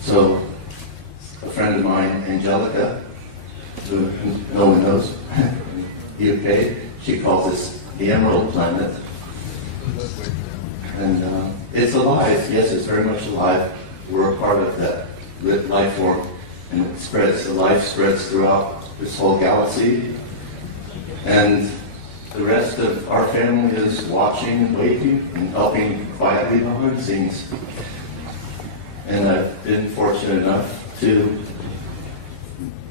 So, a friend of mine, Angelica, who no one knows, UK, she calls this the Emerald Planet. And it's alive, yes, it's very much alive. We're a part of that life form. And it spreads, the life spreads throughout this whole galaxy. And the rest of our family is watching and waiting and helping quietly behind the scenes. And I've been fortunate enough to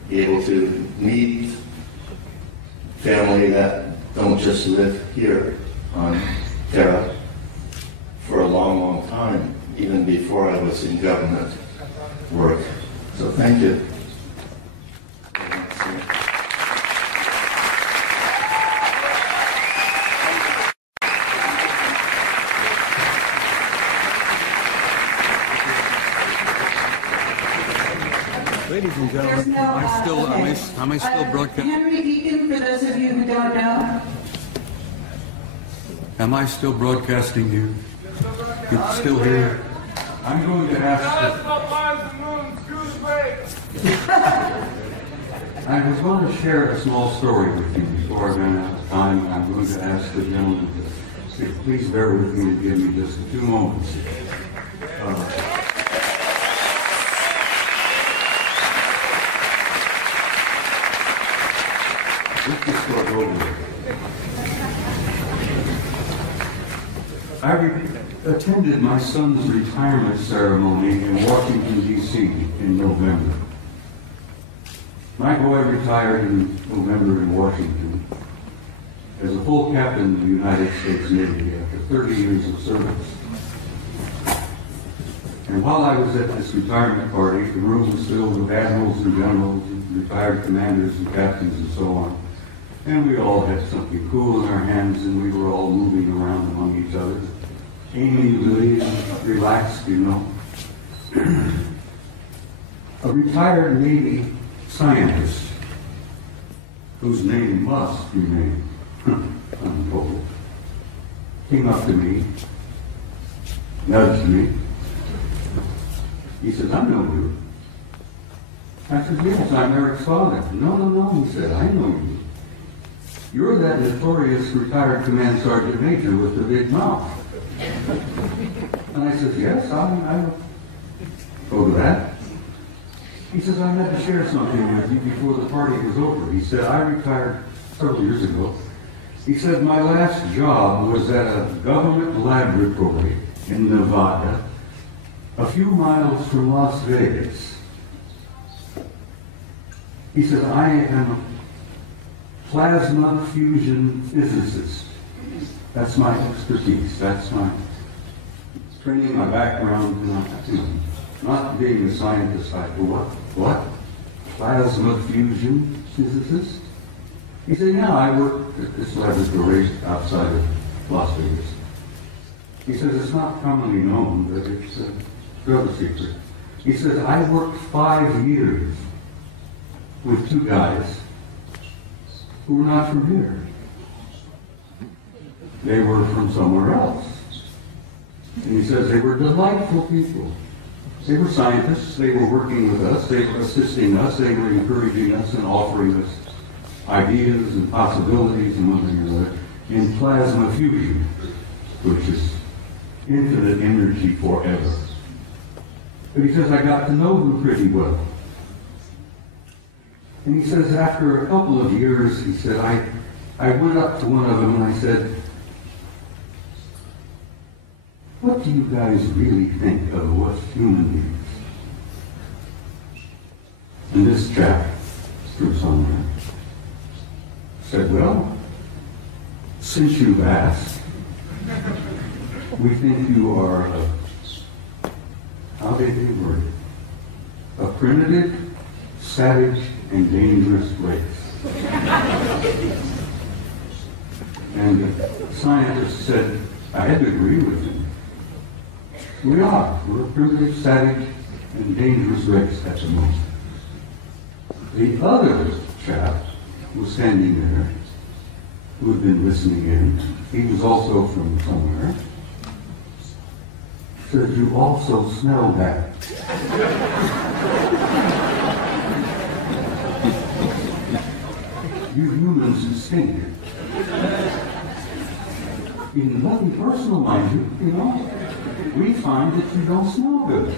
be able to meet family that don't just live here on Terra for a long, long time, even before I was in government work. So thank you. Ladies and gentlemen, am I still broadcasting? Henry Deacon, for those of you who don't know. Am I still broadcasting you? It's still here. I'm going to ask. I was going to share a small story with you before I ran out of time. I'm going to ask the gentleman to please bear with me and give me just a few moments. Let's just start over. I attended my son's retirement ceremony in Washington, D.C. in November. My boy retired in November in Washington as a full captain of the United States Navy after 30 years of service. And while I was at this retirement party, the room was filled with admirals and generals, and retired commanders and captains and so on. And we all had something cool in our hands, and we were all moving around among each other, aiming, relaxed, you know. A retired Navy scientist, whose name must remain untold, came up to me, nudged me. He says, "I know you." I said, "Yes, I'm Eric's father." No, he said, "I know you. You're that notorious retired command sergeant major with the big mouth." And I said, "Yes, I'm go to that. He says, I had to share something with you before the party was over. He said, I retired several years ago. He said, my last job was at a government laboratory in Nevada, a few miles from Las Vegas. He said, I am a plasma fusion physicist. That's my expertise. That's my training, my background, not being a scientist. I go, what? Plasma fusion physicist? He said, yeah, I work at this laboratory outside of Las Vegas. He says, it's not commonly known, but it's a rather secret. He says, I worked 5 years with 2 guys who were not from here. They were from somewhere else. And he says they were delightful people. They were scientists. They were working with us. They were assisting us. They were encouraging us and offering us ideas and possibilities and one thing or another in plasma fusion, which is infinite energy forever. But he says, I got to know them pretty well. And he says, after a couple of years, he said, I went up to one of them and I said, what do you guys really think of us human beings? And this chap, through somewhere, said, well, since you've asked, we think you are how did they word it? A primitive, savage, and dangerous race. And the scientist said, I had to agree with him. We are. We're a primitive, savage, and dangerous race at the moment. The other chap was standing there, who had been listening in. He was also from somewhere. Said, you also smell that. You humans stink. In nothing personal, mind you know, we find that you don't smell good.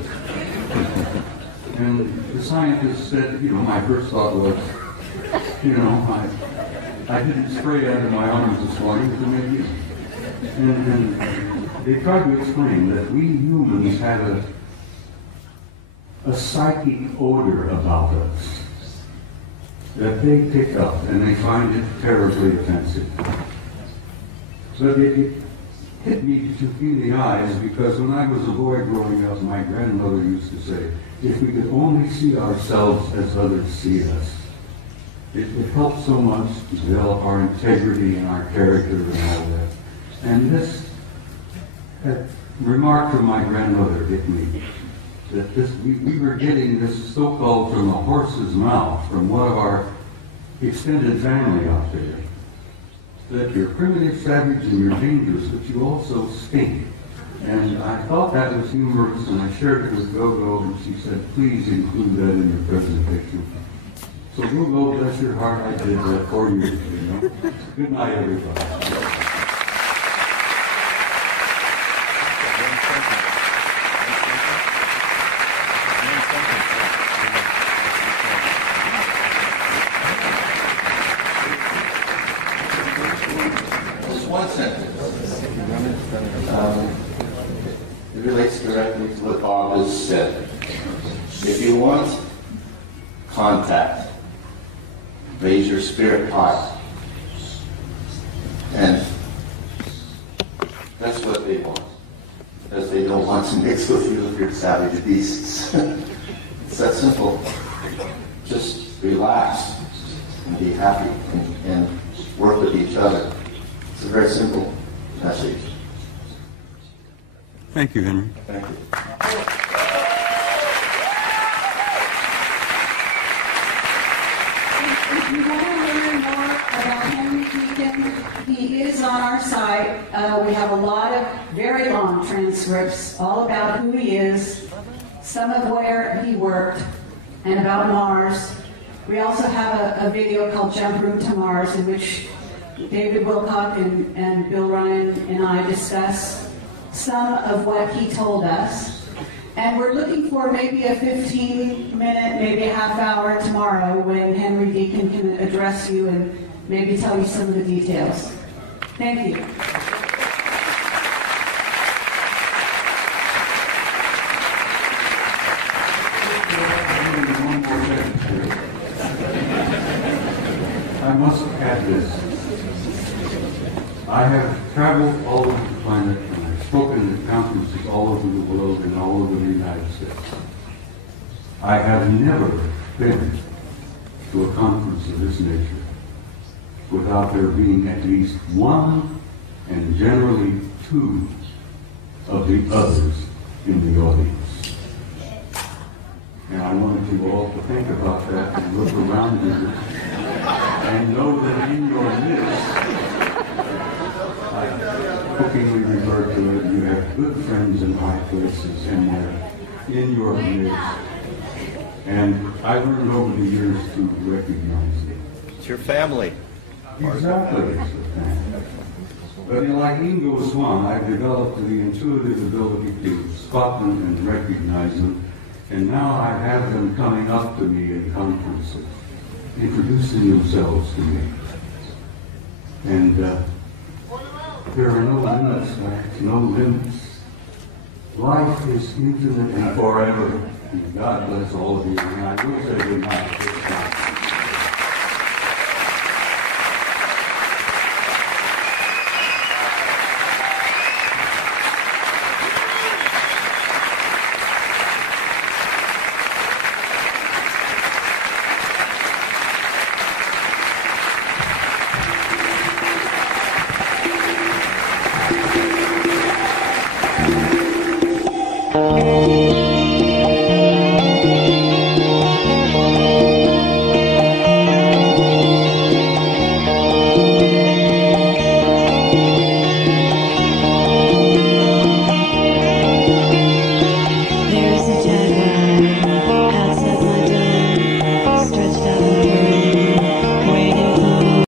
And the scientist said, my first thought was, I didn't spray under my arms this morning, but maybe. And they tried to explain that we humans have a psychic odor about us that they pick up and they find it terribly offensive. But it hit me in the eyes because when I was a boy growing up, my grandmother used to say, if we could only see ourselves as others see us, it would help so much to develop our integrity and our character and all that. And this remark from my grandmother hit me, that we were getting this so-called from a horse's mouth, from one of our extended family out there, that you're primitive, savage, and you're dangerous, but you also stink. And I thought that was humorous, and I shared it with Gogo, and she said, please include that in your presentation. So Gogo, bless your heart, I did that 4 years ago. Good night, everybody. One sentence. It relates directly to what Bob has said. If you want contact, raise your spirit high. And that's what they want. Because they don't want to mix with you if you're savage beasts. It's that simple. Just relax and be happy and work with each other. It's a very simple message. Thank you, Henry. Thank you. If you want to learn more about Henry Deacon, he is on our site. We have a lot of very long transcripts all about who he is, some of where he worked, and about Mars. We also have a video called Jump Route to Mars, in which David Wilcock and Bill Ryan and I discuss some of what he told us. And we're looking for maybe a 15-minute, maybe a half hour tomorrow when Henry Deacon can address you and maybe tell you some of the details. Thank you. I must add this. I have traveled all over the planet and I've spoken at conferences all over the world and all over the United States. I have never been to a conference of this nature without there being at least one and generally two of the others in the audience. And I wanted you all to think about that and look around you and know that in your midst, I jokingly refer to it, you have good friends in high places and they're in your midst. And I've learned over the years to recognize it. It's your family. Exactly, it's your family. But like Ingo Swan, I've developed the intuitive ability to spot them and recognize them. And now I have them coming up to me in conferences, introducing themselves to me. And there are no limits, guys, no limits. Life is infinite and forever. And God bless all of you. And I will say good night.